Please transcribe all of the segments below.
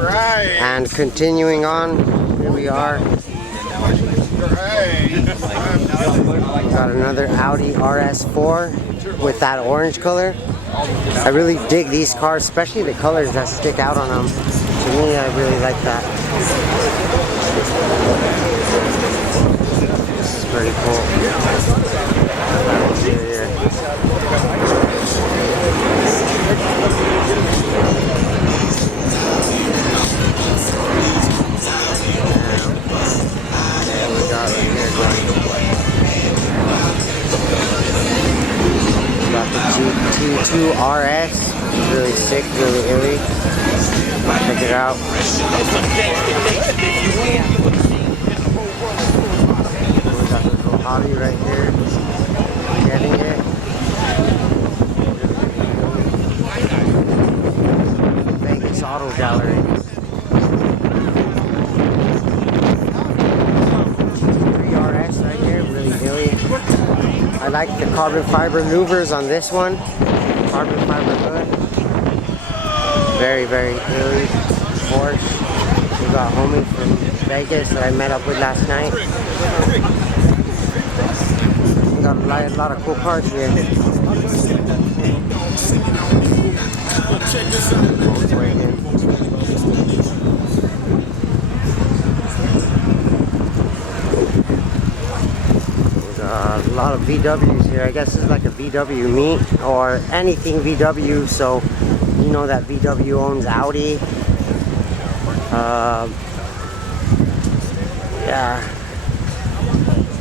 And continuing on, here we are. Got another Audi RS4 with that orange color. I really dig these cars, especially the colors that stick out on them. To me, I really like that. This is pretty cool. Got the GT2 RS, really sick, really illy. Check it out. We got the little hobby right here. Getting it. Vegas Auto Gallery. GT3 RS right here, really illy. I like the carbon fiber louvers on this one. Carbon fiber hood. Very, very illy. Porsche. We got homie from Vegas that I met up with last night. We got a lot of cool cars here. A lot of VWs here. I guess this is like a VW meet or anything VW, so you know that VW owns Audi. Yeah,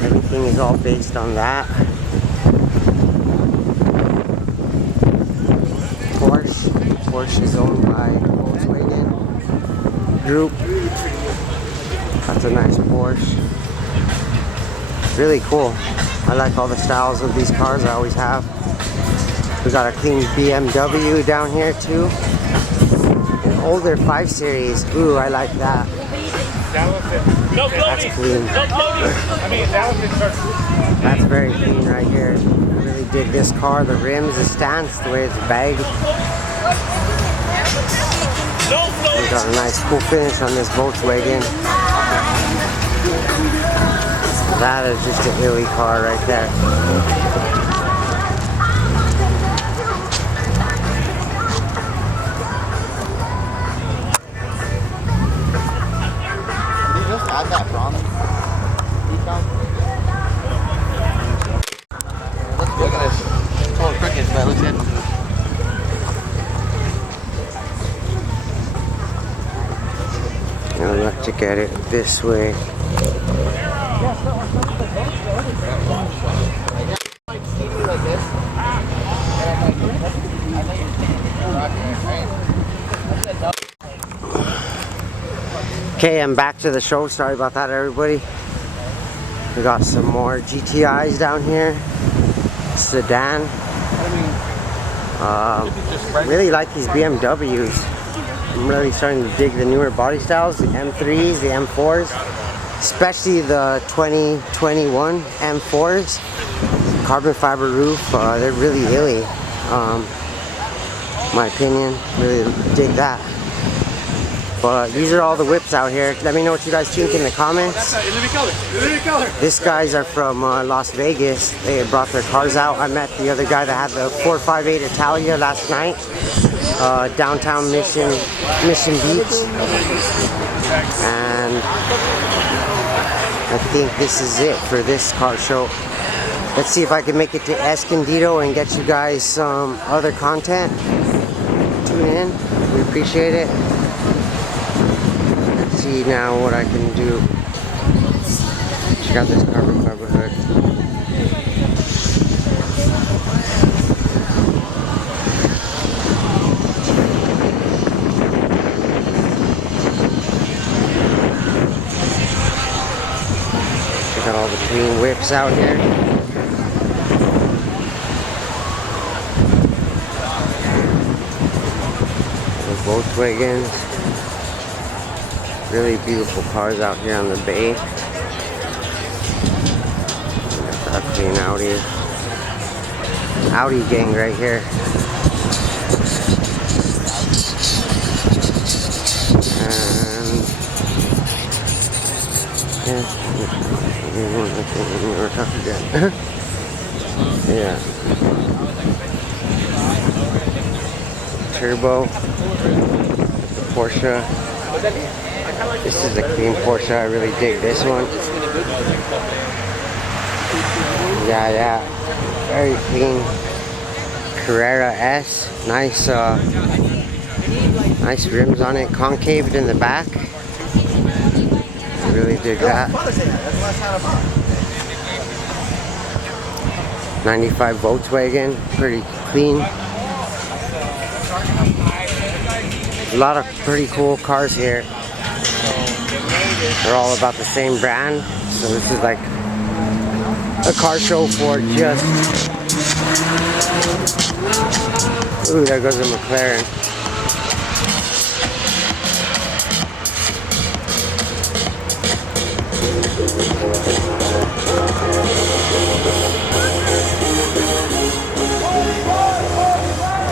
everything is all based on that. Porsche is owned by Volkswagen Group. That's a nice Porsche. Really cool. I like all the styles of these cars. I always have. We got a clean BMW down here too. An older 5 Series. Ooh, I like that. That's clean. That's very clean right here. I really dig this car. The rims, the stance, the way it's bagged. We got a nice cool finish on this Volkswagen. That is just an illy car right there. Did you just add that from? Look at this. It's all crooked, but it looks good. I like to get it this way. Okay, I'm back to the show. Sorry about that, everybody. We got some more GTIs down here. Sedan. Really like these BMWs. I'm really starting to dig the newer body styles, the M3s, the M4s, especially the 2021 M4s. Carbon fiber roof, they're really illy. My opinion, really dig that. But these are all the whips out here. Let me know what you guys think in the comments. These guys are from Las Vegas. They brought their cars out. I met the other guy that had the 458 Italia last night. Downtown Mission Beach. And I think this is it for this car show. Let's see if I can make it to Escondido and get you guys some other content. Tune in. We appreciate it. Let's see now what I can do. Check out this carbon fiber hood. Check out all the clean whips out here. Volkswagens. Really beautiful cars out here on the bay. Got that clean Audi. Audi gang right here. And Yeah. Turbo. Porsche. This is a clean Porsche. I really dig this one. Yeah. Very clean. Carrera S. Nice, nice rims on it. Concaved in the back. I really dig that. 95 Volkswagen. Pretty clean. A lot of pretty cool cars here. They're all about the same brand. So this is like a car show for just... Ooh, there goes a McLaren.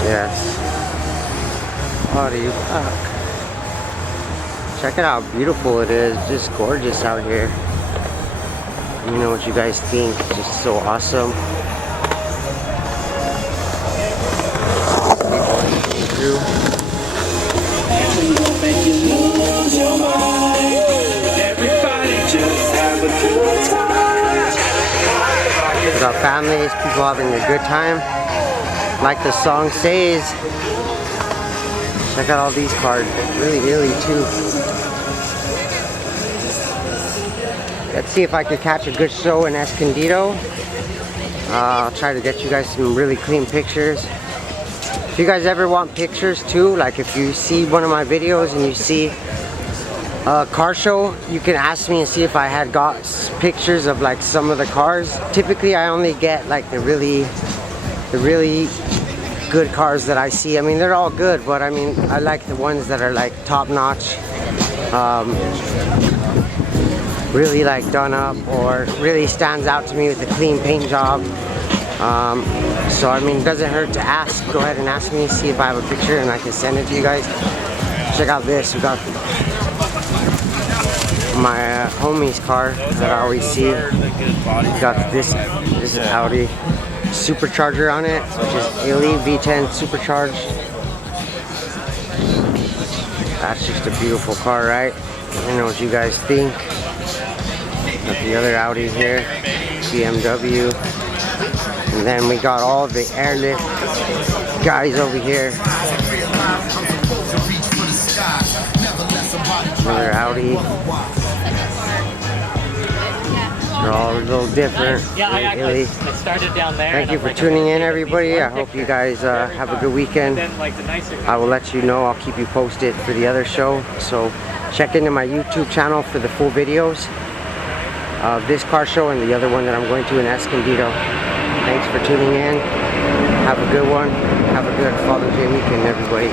Yes. Audi Park. Check it out how beautiful it is. Just gorgeous out here. Let me know what you guys think. Just so awesome. We got families, people having a good time. Like the song says. Check out all these cars. Really too. Let's see if I can catch a good show in Escondido. I'll try to get you guys some really clean pictures. If you guys ever want pictures too, like if you see one of my videos and you see a car show, you can ask me and see if I had got pictures of like some of the cars. Typically I only get like the really good cars that I see. I mean, they're all good, but I mean, I like the ones that are like top notch, really like done up, or really stands out to me with a clean paint job. So I mean, it doesn't hurt to ask. Go ahead and ask me, see if I have a picture and I can send it to you guys. Check out this. We got my homie's car that I always see. We got this is Audi supercharger on it, which is Elite V10 supercharged. That's just a beautiful car, right? I don't know what you guys think. Got the other Audi here, BMW. And then we got all the airlift guys over here. Another Audi. They're all a little different. Yeah, I started down there. Thank you for tuning in, everybody. I hope you guys have a good weekend. I will let you know. I'll keep you posted for the other show. So check into my YouTube channel for the full videos of this car show and the other one that I'm going to in Escondido. Thanks for tuning in. Have a good one. Have a good Father's Day weekend, everybody.